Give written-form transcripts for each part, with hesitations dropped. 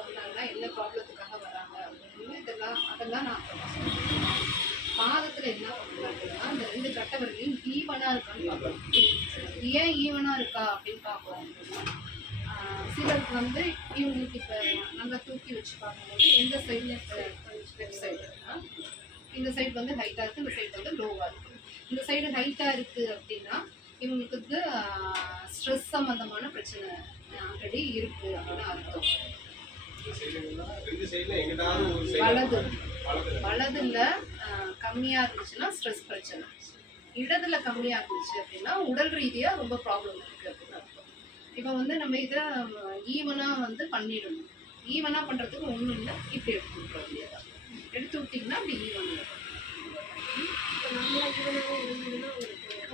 வந்தாங்கன்னா என்ன ப்ராப்ளத்துக்காக வராங்க அப்படின்னு அதெல்லாம் நான் பாதத்தில் என்ன பண்ணுவேன் அப்படின்னா இந்த 2 கட்டை விரலையும் ஈவனாக இருக்கான்னு பார்ப்போம். ஏன் ஈவனாக இருக்கா அப்படின்னு பார்ப்போம் அப்படின்னா சிலருக்கு வந்து இவங்களுக்கு இப்போ நல்லா தூக்கி வச்சு பார்க்கும்போது எந்த சைடு லெஃப்ட் சைடுனா இந்த சைடு வந்து ஹைட்டாக இருக்குது, இந்த சைடு வந்து லோவாக இருக்குது. இந்த சைடு ஹைட்டாக இருக்குது அப்படின்னா இவங்களுக்கு வந்து ஸ்ட்ரெஸ் சம்மந்தமான பிரச்சனை ஆல்ரெடி இருக்குது அப்படின்னு அர்த்தம். வலதுல கம்மியாக இருந்துச்சுன்னா ஸ்ட்ரெஸ் பிரச்சனை, இடதுல கம்மியாக இருந்துச்சு அப்படின்னா உடல் ரீதியாக ரொம்ப ப்ராப்ளம் இருக்குது அப்படின்னு அர்த்தம். இப்போ வந்து நம்ம இதை ஈவனாக வந்து பண்ணிடணும். ஈவனாக பண்ணுறதுக்கு ஒன்றும் இல்லை, இப்படி எடுத்து விட்டுறோம் இல்லையா, எடுத்து விட்டிங்கன்னா அப்படி ஈவனாக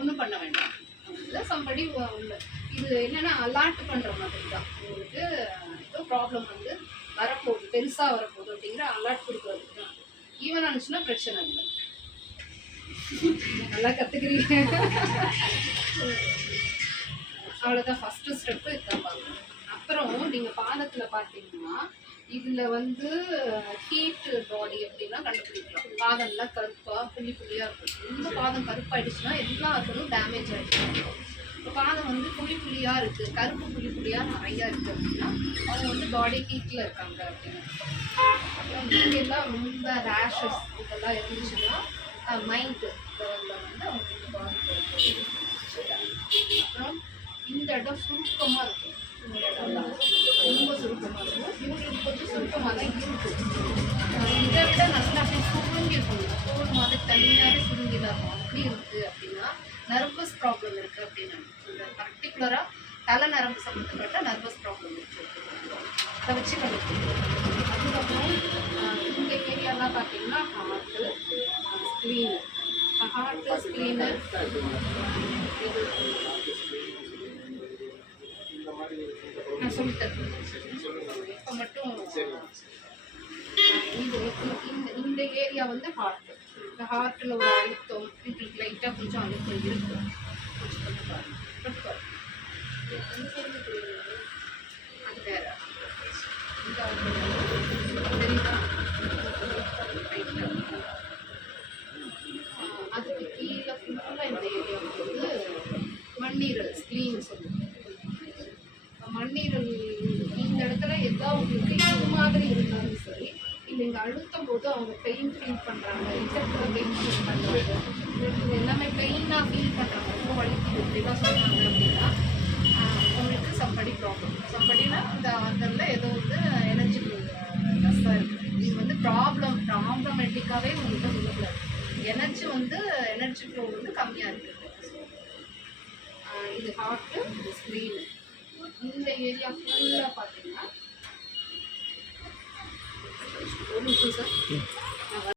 ஒன்றும் பண்ண வேண்டாம். சம்படி உள்ள இது என்னென்னா அலாட் பண்ணுற மாதிரி தான். உங்களுக்கு ஏதோ ப்ராப்ளம் வந்து வரப்போகுது, பெருசாக வரப்போகுது அப்படிங்கிற அலாட் கொடுக்குறதுக்கு தான். ஈவன் ஆனிச்சுன்னா பிரச்சனை இல்லை. நல்லா கற்றுக்கிறீங்க. அவ்வளோதான் ஃபஸ்ட்டு ஸ்டெப்பு இதுதான் பார்க்கணும். அப்புறம் நீங்கள் பாதத்தில் பார்த்தீங்கன்னா இதில் வந்து ஹீட் பாடி அப்படின்னா கண்டுபிடிக்கலாம். பாதம்லாம் கருப்பாக புள்ளி புள்ளியாக இருக்கும். இந்த பாதம் கருப்பாயிடுச்சுன்னா எல்லா ஆர்கனும் டேமேஜ் ஆகிடுச்சு. இப்போ பாதம் வந்து புள்ளி புள்ளியாக இருக்குது, கருப்பு புள்ளி புள்ளியாக நிறையா இருக்குது அப்படின்னா அவங்க வந்து பாடி ஹீட்டில் இருக்காங்க அப்படின்னு. அப்புறம் இங்கெல்லாம் ரொம்ப ரேஷஸ் இதெல்லாம் இருந்துச்சுன்னா மைண்டு லெவலில் வந்து அவங்களுக்கு பாதிப்பு. அப்புறம் இந்த இடம் சுருக்கமாக இருக்கும். இந்த இடம்லாம் ரொம்ப சுருக்கமாக இருக்கும். இவங்களுக்கு கொஞ்சம் சுருக்கமாக தான் இருக்குது. இதை விட நல்லா அப்படி சுருங்கி இருக்கும். தோல் மாதிரி தனியாகவே சுருங்கி தான் இருக்கும். அப்படி இருக்குது அப்படின்னா நர்வஸ் ப்ராப்ளம் இருக்குது அப்படின்னு. இந்த பர்டிகுலராக தலை நரம்பு சம்மந்தப்பட்ட நர்வஸ் ப்ராப்ளம் இருக்குது. அதை வச்சு கண்டுபிடிக்கும். அதுக்கப்புறம் இந்த ஏரியாலாம் பார்த்தீங்கன்னா ஹார்ட்டு, ஸ்க்ரீனு. ஹார்ட்டு, ஸ்க்ரீனு நான் சொல்லிட்டேன். இப்போ மட்டும் இந்த ஏரியா வந்து ஹார்ட்டு. இந்த ஹார்ட்டில் ஒரு அழுத்தம் உங்களுக்கு லைட்டாக கொஞ்சம் அழுத்தம் இருக்கும். அது வேற அதுக்கு கீழே ஃபுல்லாக இந்த ஏரியா வந்து மண்ணீரல் ஸ்க்ரீன் சொல்லுவோம். மண்ணீரல் இந்த இடத்துல ஏதாவது உங்களுக்கு இது மாதிரி இருந்தாலும் சரி, இல்லை இங்கே அழுத்தும் போது அவங்க பெயின் ஃபீல் பண்ணுறாங்க, இன்செக்டில் பெயின் ஃபீல் பண்ணுறாங்க, எல்லாமே பெயினாக ஃபீல் பண்ணுறாங்க, ரொம்ப வலிக்குது இப்படிலாம் சொல்கிறாங்க அப்படின்னா அவங்களுக்கு சம்படி ப்ராப்ளம். சம்படினா இந்த ஆர்கனில் ஏதோ வந்து எனர்ஜி லஸ்ஸாக இருக்குது. இது வந்து ப்ராப்ளமேட்டிக்காகவே உங்களுக்கு இல்லை. எனர்ஜி ஃப்ளோ வந்து கம்மியாக இருக்குது. இது ஹார்ட்டு, இது ஸ்க்ரீனு. இந்த ஏரியா ஃபுல்லாக பார்த்தீங்கன்னா ஒரு நிமிஷம் சார்.